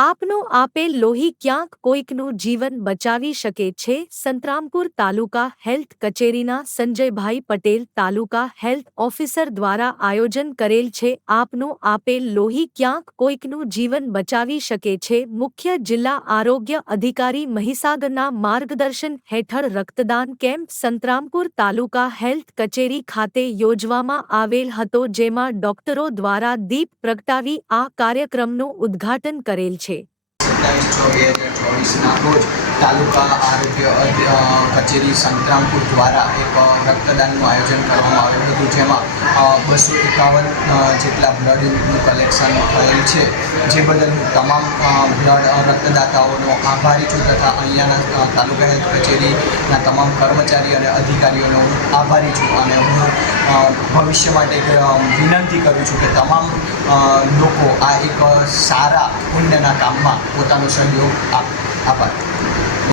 આપનું આપેલ લોહી ક્યાંક કોઈકનું જીવન બચાવી શકે છે. સંતરામપુર તાલુકા હેલ્થ કચેરીના સંજયભાઈ પટેલ તાલુકા હેલ્થ ઓફિસર દ્વારા આયોજન કરેલ છે. આપનું આપેલ લોહી ક્યાંક કોઈકનું જીવન બચાવી શકે છે. મુખ્ય જિલ્લા આરોગ્ય અધિકારી મહીસાગરના માર્ગદર્શન હેઠળ રક્તદાન કેમ્પ સંતરામપુર તાલુકા હેલ્થ કચેરી ખાતે યોજવામાં આવેલ હતો, જેમાં ડોક્ટરો દ્વારા દીપ પ્રગટાવી આ કાર્યક્રમનું ઉદ્ઘાટન કરેલ છે. 27/6/2024 રોજ તાલુકા આરોગ્ય કચેરી સંતરામપુર દ્વારા એક રક્તદાનનું આયોજન કરવામાં આવ્યું હતું, જેમાં 251 જેટલા બ્લડનું કલેક્શન થયેલ છે, જે બદલ હું તમામ બ્લડ રક્તદાતાઓનો આભારી છું તથા અહીંયાના તાલુકા હેલ્થ કચેરીના તમામ કર્મચારી અને અધિકારીઓનો હું આભારી છું. અને હું ભવિષ્ય માટે વિનંતી કરું છું કે તમામ લોકો આ એક સારા પુણ્યના કામમાં પોતાનો સહયોગ આપે.